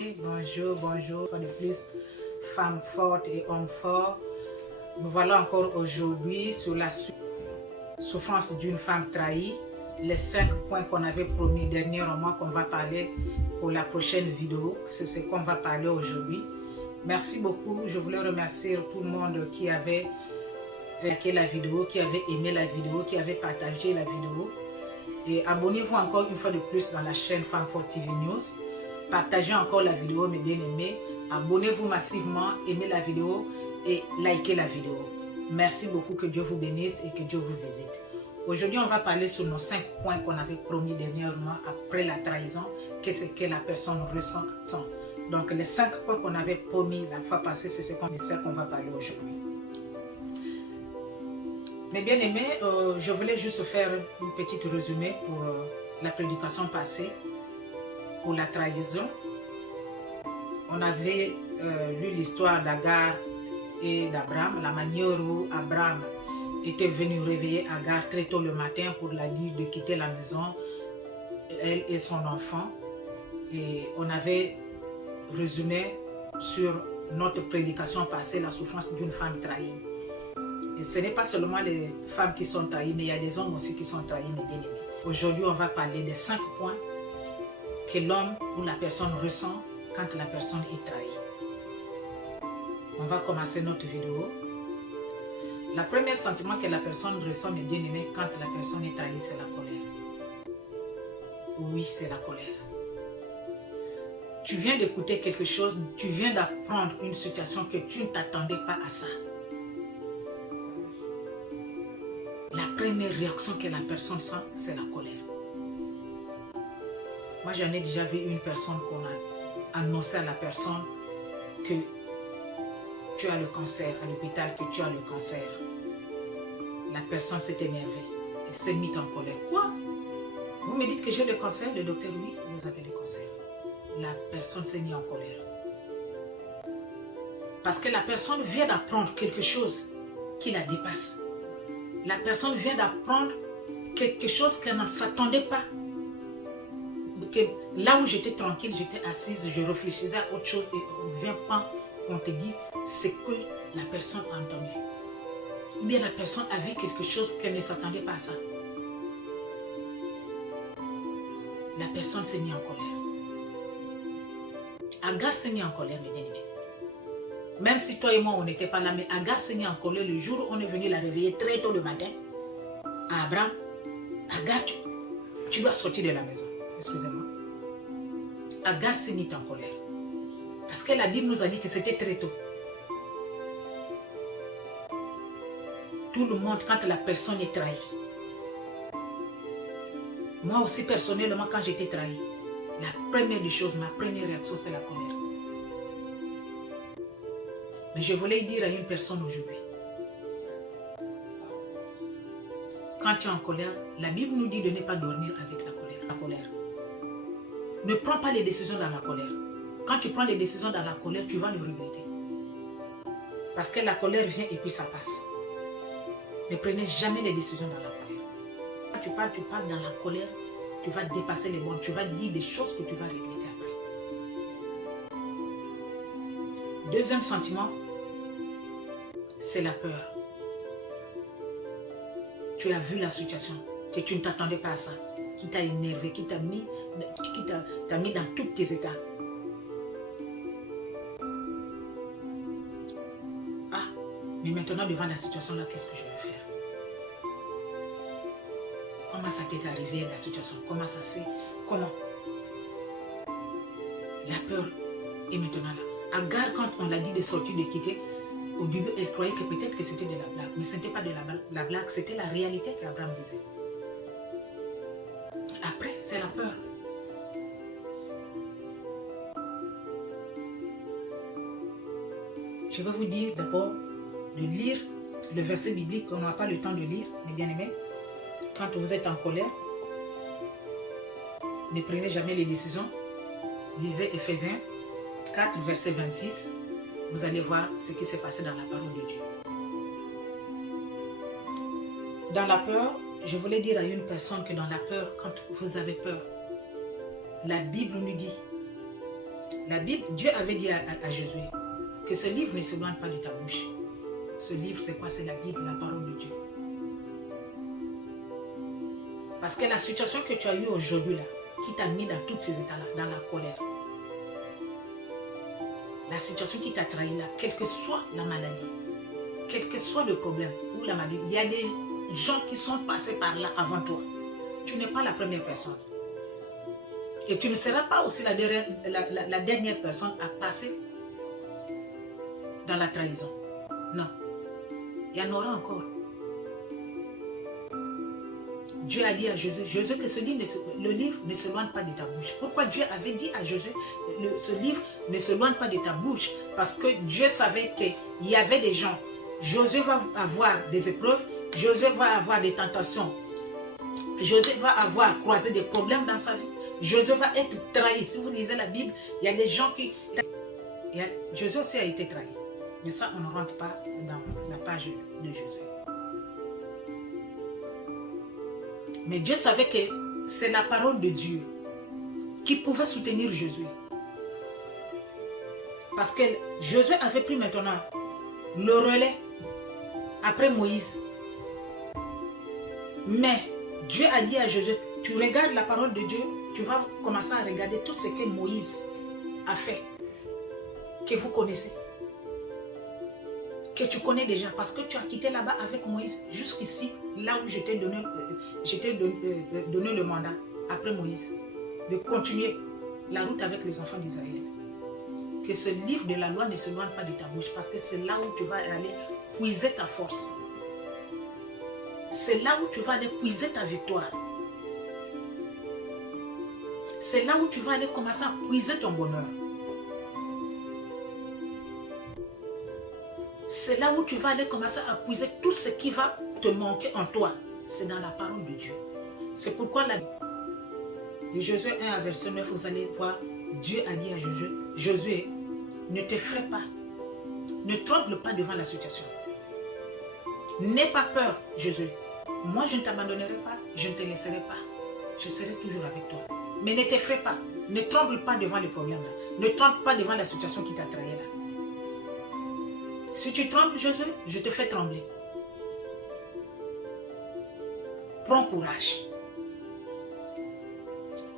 Bonjour, bonjour, une fois de plus, femmes fortes et hommes forts. Nous voilà encore aujourd'hui sur la souffrance d'une femme trahie. Les 5 points qu'on avait promis dernièrement qu'on va parler pour la prochaine vidéo. C'est ce qu'on va parler aujourd'hui. Merci beaucoup. Je voulais remercier tout le monde qui avait liké la vidéo, qui avait aimé la vidéo, qui avait partagé la vidéo. Et abonnez-vous encore une fois de plus dans la chaîne Femme Forte TV News. Partagez encore la vidéo, mes bien-aimés. Abonnez-vous massivement, aimez la vidéo et likez la vidéo. Merci beaucoup, que Dieu vous bénisse et que Dieu vous visite. Aujourd'hui, on va parler sur nos 5 points qu'on avait promis dernièrement après la trahison. Qu'est-ce que la personne ressent. Donc, les 5 points qu'on avait promis la fois passée, c'est ce qu'on va parler aujourd'hui. Mes bien-aimés, je voulais juste faire une petite résumé pour la prédication passée. Pour la trahison, on avait lu l'histoire d'Agar et d'Abraham, la manière où Abraham était venu réveiller Agar très tôt le matin pour la dire de quitter la maison, elle et son enfant. Et on avait résumé sur notre prédication passée la souffrance d'une femme trahie. Et ce n'est pas seulement les femmes qui sont trahies, mais il y a des hommes aussi qui sont trahis, mes bien-aimés. Aujourd'hui, on va parler des 5 points que l'homme ou la personne ressent quand la personne est trahie. On va commencer notre vidéo. Le premier sentiment que la personne ressent, mes bien-aimés, quand la personne est trahie, c'est la colère. Oui, c'est la colère. Tu viens d'écouter quelque chose, tu viens d'apprendre une situation que tu ne t'attendais pas à ça. La première réaction que la personne sent, c'est la colère. Moi, j'en ai déjà vu une personne qu'on a annoncé à la personne que tu as le cancer, à l'hôpital, que tu as le cancer. La personne s'est énervée. Elle s'est mise en colère. Quoi? Vous me dites que j'ai le cancer? Le docteur, oui, vous avez le cancer. La personne s'est mise en colère. Parce que la personne vient d'apprendre quelque chose qui la dépasse. La personne vient d'apprendre quelque chose qu'elle ne s'attendait pas. Que là où j'étais tranquille, j'étais assise, je réfléchissais à autre chose et on vient pas, on te dit ce que la personne a entendu. Ou bien la personne a vu quelque chose qu'elle ne s'attendait pas à ça. La personne s'est mise en colère. Agar s'est mis en colère, mes bien-aimés. Même si toi et moi on n'était pas là, mais Agar s'est mis en colère le jour où on est venu la réveiller très tôt le matin. À Abraham, Agar, tu dois sortir de la maison. Excusez-moi. Agar s'est mise en colère. Parce que la Bible nous a dit que c'était très tôt. Tout le monde, quand la personne est trahie. Moi aussi, personnellement, quand j'étais trahie, la première des choses, ma première réaction, c'est la colère. Mais je voulais dire à une personne aujourd'hui. Quand tu es en colère, la Bible nous dit de ne pas dormir avec la colère. Ne prends pas les décisions dans la colère. Quand tu prends les décisions dans la colère, tu vas le regretter. Parce que la colère vient et puis ça passe. Ne prenez jamais les décisions dans la colère. Quand tu parles dans la colère, tu vas dépasser les bornes. Tu vas dire des choses que tu vas regretter après. Deuxième sentiment, c'est la peur. Tu as vu la situation, que tu ne t'attendais pas à ça, qui t'a énervé, qui t'a mis dans tous tes états. Ah, mais maintenant devant la situation là, qu'est-ce que je vais faire? Comment ça t'est arrivé la situation? Comment ça s'est... Comment? La peur est maintenant là. Agar, quand on l'a dit de sortir, de quitter, au début, elle croyait que peut-être que c'était de la blague. Mais ce n'était pas de la blague, c'était la réalité qu'Abraham disait. Après, c'est la peur. Je vais vous dire d'abord de lire le verset biblique qu'on n'a pas le temps de lire, mes bien-aimés. Quand vous êtes en colère, ne prenez jamais les décisions. Lisez Éphésiens 4, verset 26. Vous allez voir ce qui s'est passé dans la parole de Dieu. Dans la peur, je voulais dire à une personne que dans la peur, quand vous avez peur, la Bible nous dit La Bible, Dieu avait dit à Josué que ce livre ne s'éloigne pas de ta bouche. Ce livre, c'est quoi? C'est la Bible, la parole de Dieu. Parce que la situation que tu as eue aujourd'hui, là, qui t'a mis dans tous ces états-là, dans la colère, la situation qui t'a trahi là, quelle que soit la maladie, quel que soit le problème ou la maladie, il y a des gens qui sont passés par là avant toi. Tu n'es pas la première personne. Et tu ne seras pas aussi la dernière personne à passer dans la trahison. Non. Il y en aura encore. Dieu a dit à Josué, Josué, que le livre ne s'éloigne pas de ta bouche. Pourquoi Dieu avait dit à Josué, ce livre ne s'éloigne pas de ta bouche? Parce que Dieu savait qu'il y avait des gens. Josué va avoir des épreuves, Josué va avoir des tentations. Josué va avoir croisé des problèmes dans sa vie. Josué va être trahi. Si vous lisez la Bible, il y a des gens qui... Josué aussi a été trahi. Mais ça, on ne rentre pas dans la page de Josué. Mais Dieu savait que c'est la parole de Dieu qui pouvait soutenir Josué. Parce que Josué avait pris maintenant le relais après Moïse. Mais Dieu a dit à Josué, tu regardes la parole de Dieu, tu vas commencer à regarder tout ce que Moïse a fait, que vous connaissez, que tu connais déjà, parce que tu as quitté là-bas avec Moïse jusqu'ici, là où je t'ai donné le mandat, après Moïse, de continuer la route avec les enfants d'Israël. Que ce livre de la loi ne s'éloigne pas de ta bouche, parce que c'est là où tu vas aller puiser ta force. C'est là où tu vas aller puiser ta victoire. C'est là où tu vas aller commencer à puiser ton bonheur. C'est là où tu vas aller commencer à puiser tout ce qui va te manquer en toi. C'est dans la parole de Dieu. C'est pourquoi de Josué 1 verset 9, vous allez voir, Dieu a dit à Josué, Josué, ne t'effraie pas. Ne tremble pas devant la situation. N'aie pas peur, Josué. Moi, je ne t'abandonnerai pas, je ne te laisserai pas. Je serai toujours avec toi. Mais ne t'effraie pas. Ne tremble pas devant les problèmes. Ne tremble pas devant la situation qui t'a trahi là. Si tu trembles, Josué, je te fais trembler. Prends courage.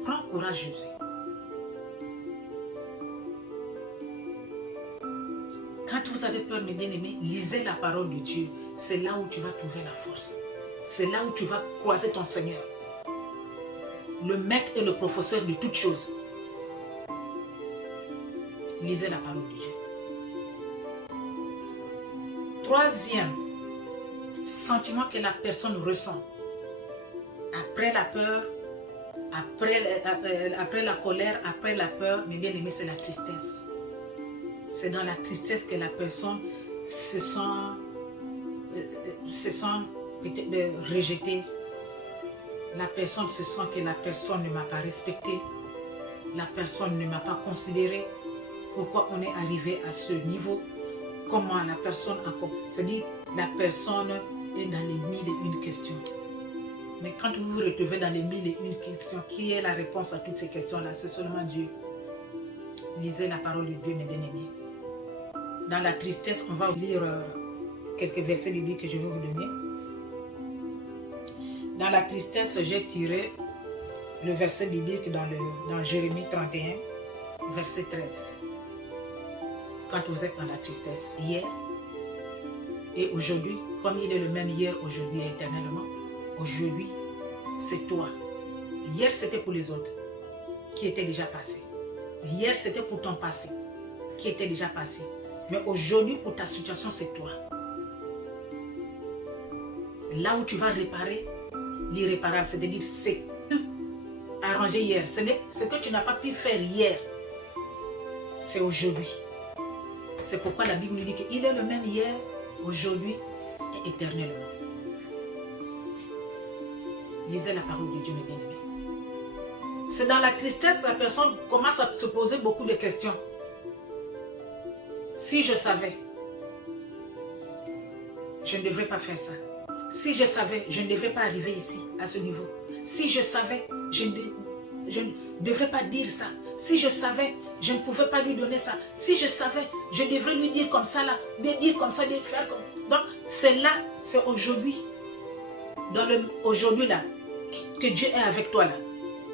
Prends courage, Josué. Quand vous avez peur, mes bien-aimés, lisez la parole de Dieu. C'est là où tu vas trouver la force. C'est là où tu vas croiser ton Seigneur. Le maître et le professeur de toutes choses. Lisez la parole de Dieu. Troisième sentiment que la personne ressent. Après la peur, après la colère, après la peur, mes bien-aimés, c'est la tristesse. C'est dans la tristesse que la personne se sent peut-être rejetée. La personne se sent que la personne ne m'a pas respecté. La personne ne m'a pas considéré. Pourquoi on est arrivé à ce niveau? Comment la personne a... C'est-à-dire, la personne est dans les mille et une questions. Mais quand vous vous retrouvez dans les mille et une questions, qui est la réponse à toutes ces questions-là? C'est seulement Dieu. Lisez la parole de Dieu, mes bien-aimés. Dans la tristesse, on va lire quelques versets bibliques que je vais vous donner. Dans la tristesse, j'ai tiré le verset biblique dans Jérémie 31, verset 13. Quand vous êtes dans la tristesse, hier et aujourd'hui, comme il est le même hier, aujourd'hui et éternellement, aujourd'hui, c'est toi. Hier, c'était pour les autres qui étaient déjà passés. Hier, c'était pour ton passé qui était déjà passé. Mais aujourd'hui, pour ta situation, c'est toi. Là où tu vas réparer l'irréparable, c'est-à-dire c'est arrangé hier. Ce que tu n'as pas pu faire hier, c'est aujourd'hui. C'est pourquoi la Bible nous dit qu'il est le même hier, aujourd'hui et éternellement. Lisez la parole de Dieu, mes bien-aimés. C'est dans la tristesse que la personne commence à se poser beaucoup de questions. Si je savais, je ne devrais pas faire ça. Si je savais, je ne devrais pas arriver ici, à ce niveau. Si je savais, je ne devrais pas dire ça. Si je savais, Je ne pouvais pas lui donner ça. Si je savais, je devrais lui dire comme ça là, bien dire comme ça, bien faire comme... Donc, c'est là, c'est aujourd'hui, aujourd'hui là, que Dieu est avec toi là.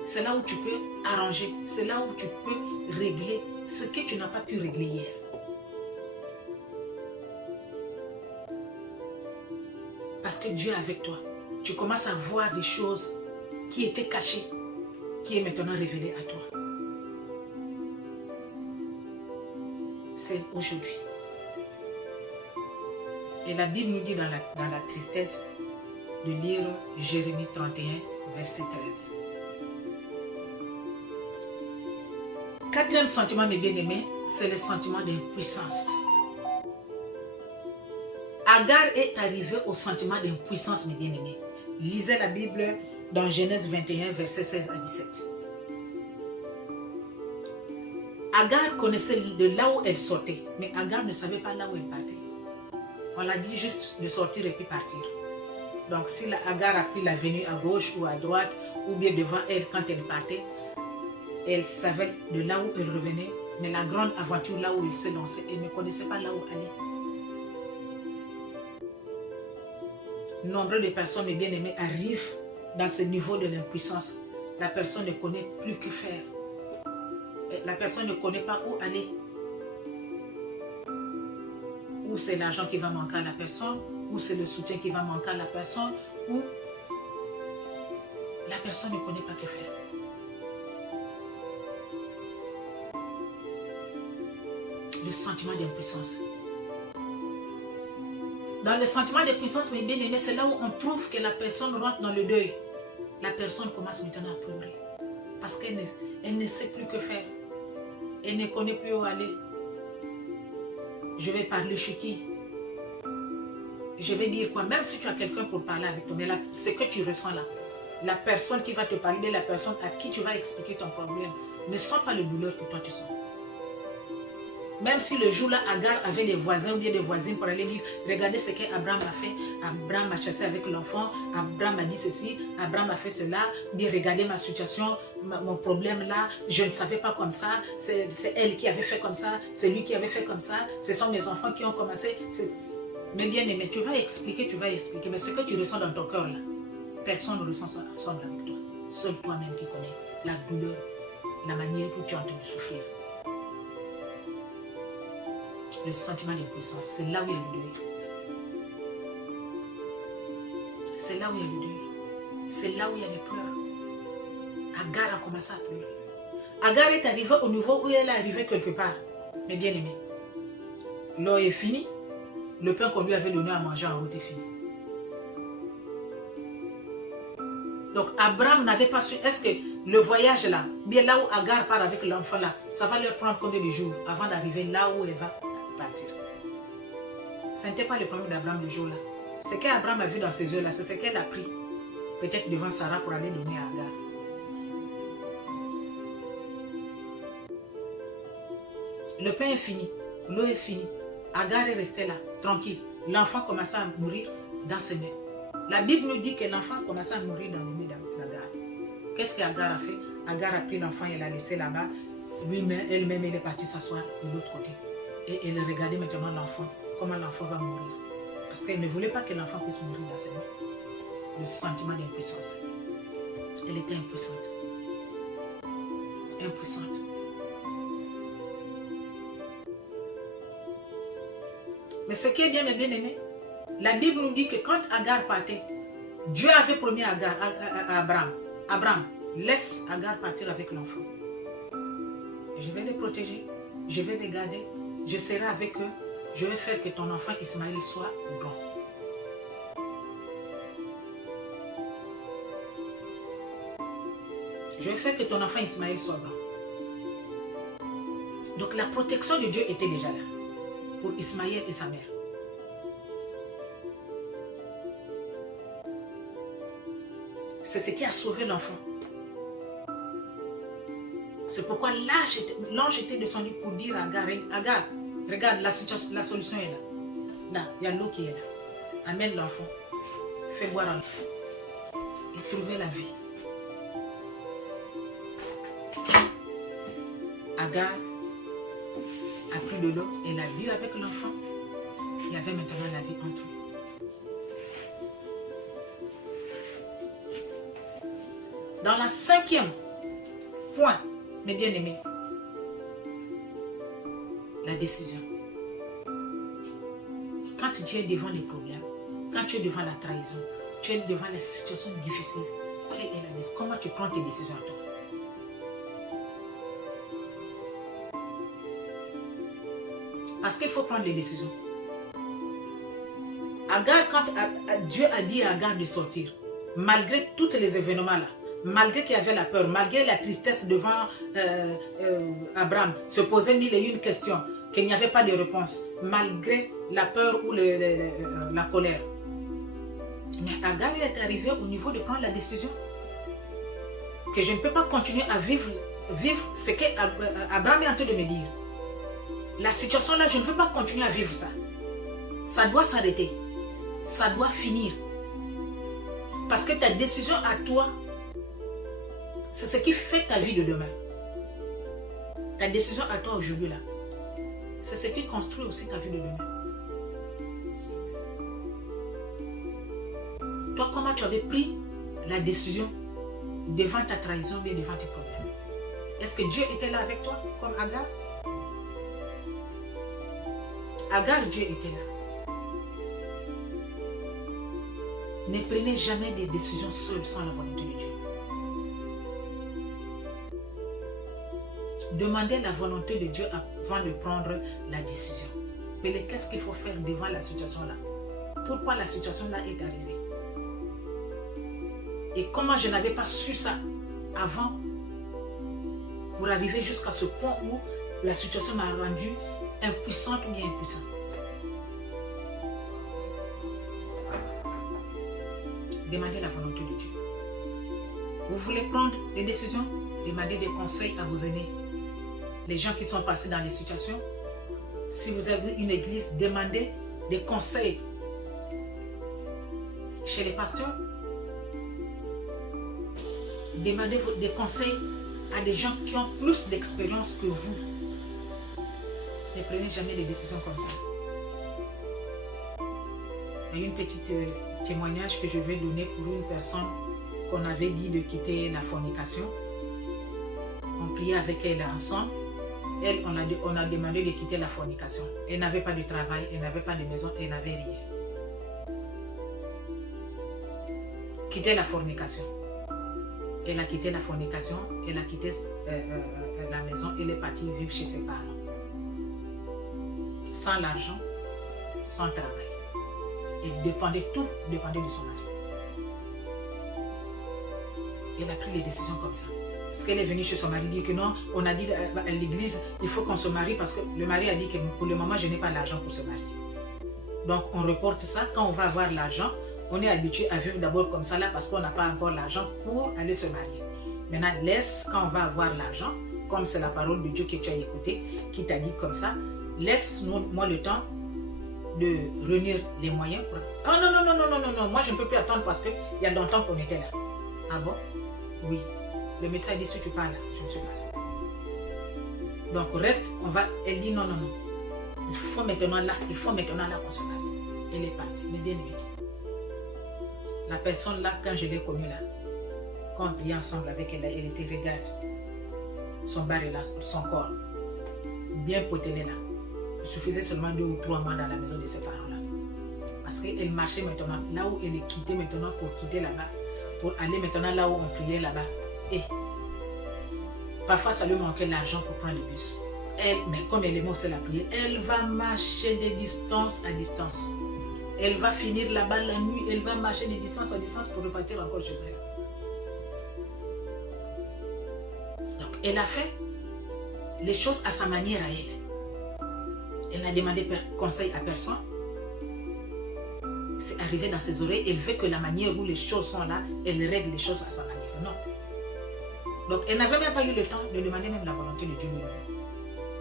C'est là où tu peux arranger, c'est là où tu peux régler ce que tu n'as pas pu régler hier. Parce que Dieu est avec toi. Tu commences à voir des choses qui étaient cachées, qui est maintenant révélée à toi. C'est aujourd'hui. Et la Bible nous dit dans la tristesse de lire Jérémie 31, verset 13. Quatrième sentiment, mes bien-aimés, c'est le sentiment d'impuissance. Agar est arrivée au sentiment d'impuissance, mes bien-aimés. Lisez la Bible dans Genèse 21, verset 16 à 17. Agar connaissait de là où elle sortait, mais Agar ne savait pas là où elle partait. On l'a dit juste de sortir et puis partir. Donc si Agar a pris l'avenue à gauche ou à droite, ou bien devant elle quand elle partait, elle savait de là où elle revenait, mais la grande aventure là où elle se lançait, elle ne connaissait pas là où aller. Nombre de personnes, mes bien-aimés, arrivent dans ce niveau de l'impuissance. La personne ne connaît plus que faire. La personne ne connaît pas où aller. Ou c'est l'argent qui va manquer à la personne, ou c'est le soutien qui va manquer à la personne, ou la personne ne connaît pas que faire. Le sentiment d'impuissance. Dans le sentiment d'impuissance, mes bien-aimés, c'est là où on trouve que la personne rentre dans le deuil. La personne commence maintenant à pleurer. Parce qu'elle ne sait plus que faire. Elle ne connaît plus où aller. Je vais parler chez qui? Je vais dire quoi? Même si tu as quelqu'un pour parler avec toi, mais là, ce que tu ressens là, la personne qui va te parler, la personne à qui tu vas expliquer ton problème, ne sent pas le douleur que toi tu sens. Même si le jour-là, Agar avait des voisins ou bien des voisines pour aller dire, regardez ce qu'Abraham a fait, Abraham a chassé avec l'enfant, Abraham a dit ceci, Abraham a fait cela, bien regardez ma situation, mon problème là, je ne savais pas comme ça, c'est elle qui avait fait comme ça, c'est lui qui avait fait comme ça, ce sont mes enfants qui ont commencé. Mais bien aimé, tu vas expliquer, mais ce que tu ressens dans ton cœur là, personne ne ressent ça ensemble avec toi. Seul toi-même qui connais la douleur, la manière où tu es en train de souffrir. Le sentiment d'impuissance, c'est là où il y a le deuil. C'est là où il y a le deuil. C'est là où il y a les pleurs. Agar a commencé à pleurer. Agar est arrivée au niveau où elle est arrivée quelque part. Mais bien aimé, l'eau est finie. Le pain qu'on lui avait donné à manger en route est fini. Donc Abraham n'avait pas su, est-ce que le voyage là, bien là où Agar part avec l'enfant là, ça va leur prendre combien de jours avant d'arriver là où elle va partir? Ce n'était pas le problème d'Abraham le jour là. Ce qu'Abraham a vu dans ses yeux là, c'est ce qu'elle a pris. Peut-être devant Sarah pour aller donner à Agar. Le pain est fini, l'eau est finie. Agar est restée là, tranquille. L'enfant commençait à mourir dans ses mains. La Bible nous dit que l'enfant commençait à mourir dans les mains d'Agar. Qu'est-ce qu'Agar a fait? Agar a pris l'enfant et l'a laissé là-bas. Elle-même, elle est partie s'asseoir de l'autre côté. Et elle regardait maintenant l'enfant, comment l'enfant va mourir. Parce qu'elle ne voulait pas que l'enfant puisse mourir dans ses mains. Le sentiment d'impuissance. Elle était impuissante. Impuissante. Mais ce qui est bien, mes bien-aimés, la Bible nous dit que quand Agar partait, Dieu avait promis à Abraham, Abraham, laisse Agar partir avec l'enfant. Je vais les protéger, je vais les garder, je serai avec eux, je vais faire que ton enfant Ismaël soit grand. Je vais faire que ton enfant Ismaël soit grand. Donc la protection de Dieu était déjà là pour Ismaël et sa mère. C'est ce qui a sauvé l'enfant. C'est pourquoi l'ange était descendu pour dire à Agar, Agar, regarde, la solution est là. Là, il y a l'eau qui est là. Amène l'enfant. Fais boire l'enfant. Et trouver la vie. Agar a pris de l'eau, elle a bu avec l'enfant. Il y avait maintenant la vie entre eux. Dans la 5e point, mes bien-aimés, la décision. Quand tu es devant les problèmes, quand tu es devant la trahison, tu es devant la situation difficile, quelle est la décision? Comment tu prends tes décisions à toi? Parce qu'il faut prendre les décisions. Agar, quand Dieu a dit à Agar de sortir, malgré tous les événements là, malgré qu'il y avait la peur, malgré la tristesse devant Abraham, se poser mille et une questions, qu'il n'y avait pas de réponse, malgré la peur ou la colère. Mais Agar est arrivé au niveau de prendre la décision que je ne peux pas continuer à vivre ce qu'Abraham est en train de me dire. La situation là, je ne veux pas continuer à vivre ça. Ça doit s'arrêter. Ça doit finir. Parce que ta décision à toi, c'est ce qui fait ta vie de demain. Ta décision à toi aujourd'hui là, c'est ce qui construit aussi ta vie de demain. Toi, comment tu avais pris la décision devant ta trahison, bien devant tes problèmes? Est-ce que Dieu était là avec toi, comme Agar? Agar, Dieu était là. Ne prenez jamais des décisions seules sans la volonté de Dieu. Demandez la volonté de Dieu avant de prendre la décision. Mais qu'est-ce qu'il faut faire devant la situation là? Pourquoi la situation là est arrivée? Et comment je n'avais pas su ça avant pour arriver jusqu'à ce point où la situation m'a rendu impuissante ou bien impuissant. Demandez la volonté de Dieu. Vous voulez prendre des décisions? Demandez des conseils à vos aînés. Les gens qui sont passés dans les situations. Si vous avez une église, demandez des conseils chez les pasteurs. Demandez des conseils à des gens qui ont plus d'expérience que vous. Ne prenez jamais des décisions comme ça. Il y a une petite témoignage que je vais donner pour une personne qu'on avait dit de quitter la fornication. On priait avec elle ensemble. Elle, on a demandé de quitter la fornication. Elle n'avait pas de travail, elle n'avait pas de maison, elle n'avait rien. Quitter la fornication. Elle a quitté la fornication, elle a quitté la maison, elle est partie vivre chez ses parents. Sans l'argent, sans travail. Elle dépendait, tout dépendait de son mari. Elle a pris les décisions comme ça. Parce qu'elle est venue chez son mari dire que non, on a dit à l'église, il faut qu'on se marie parce que le mari a dit que pour le moment, je n'ai pas l'argent pour se marier. Donc on reporte ça. Quand on va avoir l'argent, on est habitué à vivre d'abord comme ça là parce qu'on n'a pas encore l'argent pour aller se marier. Maintenant, laisse quand on va avoir l'argent, comme c'est la parole de Dieu que tu as écoutée, qui t'a dit comme ça, laisse-moi le temps de réunir les moyens pour... Ah non, non, non, non, non, non, non, moi je ne peux plus attendre parce qu'il y a longtemps qu'on était là. Ah bon? Oui. Le message dit, si tu parles là, je ne suis pas là. Donc reste, on va... Elle dit non, non, non. Il faut maintenant là qu'on se marie. Elle est partie, mais bien aimée. La personne là, quand je l'ai connue là, quand on priait ensemble avec elle, elle était, regarde, son bar est là, son corps, bien potelé là. Il suffisait seulement 2 ou 3 mois dans la maison de ses parents là. Parce qu'elle marchait maintenant, là où elle est quittée maintenant pour quitter là-bas, pour aller maintenant là où on priait là-bas. Et parfois ça lui manquait l'argent pour prendre le bus. Elle, mais comme elle aimait aussi la prière, elle va marcher de distance à distance. Elle va finir là-bas la nuit, elle va marcher de distance à distance pour repartir encore chez elle. Donc, elle a fait les choses à sa manière à elle. Elle n'a demandé conseil à personne. C'est arrivé dans ses oreilles. Elle veut que la manière où les choses sont là, elle règle les choses à sa manière. Non. Donc, elle n'avait même pas eu le temps de demander même la volonté de Dieu lui-même,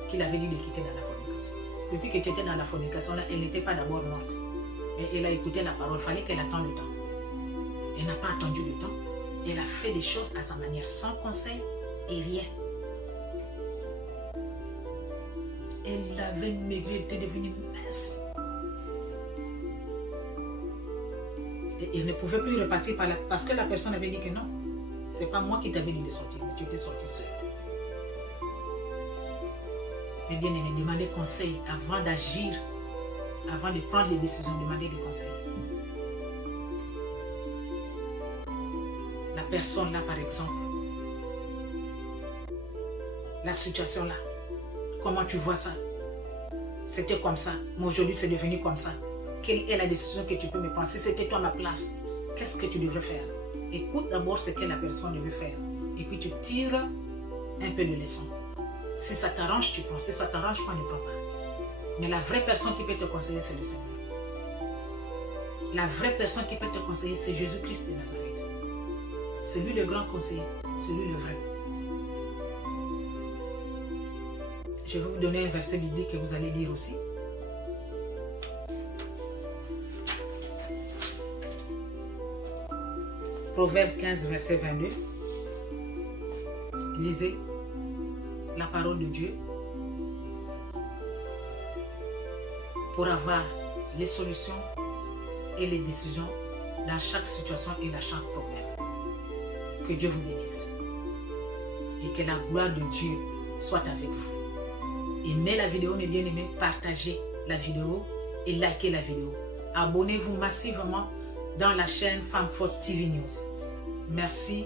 qu'il avait dit de quitter dans la fornication. Depuis que tu étais dans la fornication, là, elle n'était pas d'abord morte. Et elle a écouté la parole. Il fallait qu'elle attende le temps. Elle n'a pas attendu le temps. Elle a fait des choses à sa manière, sans conseil et rien. Elle avait maigri, elle était devenue mince. Et il ne pouvait plus repartir parce que la personne avait dit que non. C'est pas moi qui t'avais dit de sortir, mais tu étais sorti seul. Mais bien aimé, demandez conseil avant d'agir, avant de prendre les décisions, demandez des conseils. La personne là, par exemple, la situation là, comment tu vois ça? C'était comme ça, mais aujourd'hui c'est devenu comme ça. Quelle est la décision que tu peux me prendre? Si c'était toi à ma place, qu'est-ce que tu devrais faire? Écoute d'abord ce que la personne veut faire. Et puis tu tires un peu de leçon. Si ça t'arrange, tu prends. Si ça ne t'arrange pas, ne prends pas. Mais la vraie personne qui peut te conseiller, c'est le Seigneur. La vraie personne qui peut te conseiller, c'est Jésus-Christ de Nazareth. C'est lui le grand conseiller. C'est lui le vrai. Je vais vous donner un verset biblique que vous allez lire aussi. Proverbe 15, verset 22. Lisez la parole de Dieu pour avoir les solutions et les décisions dans chaque situation et dans chaque problème. Que Dieu vous bénisse et que la gloire de Dieu soit avec vous. Aimez la vidéo, mes bien-aimés, partagez la vidéo et likez la vidéo. Abonnez-vous massivement dans la chaîne Femme Forte TV News. Merci.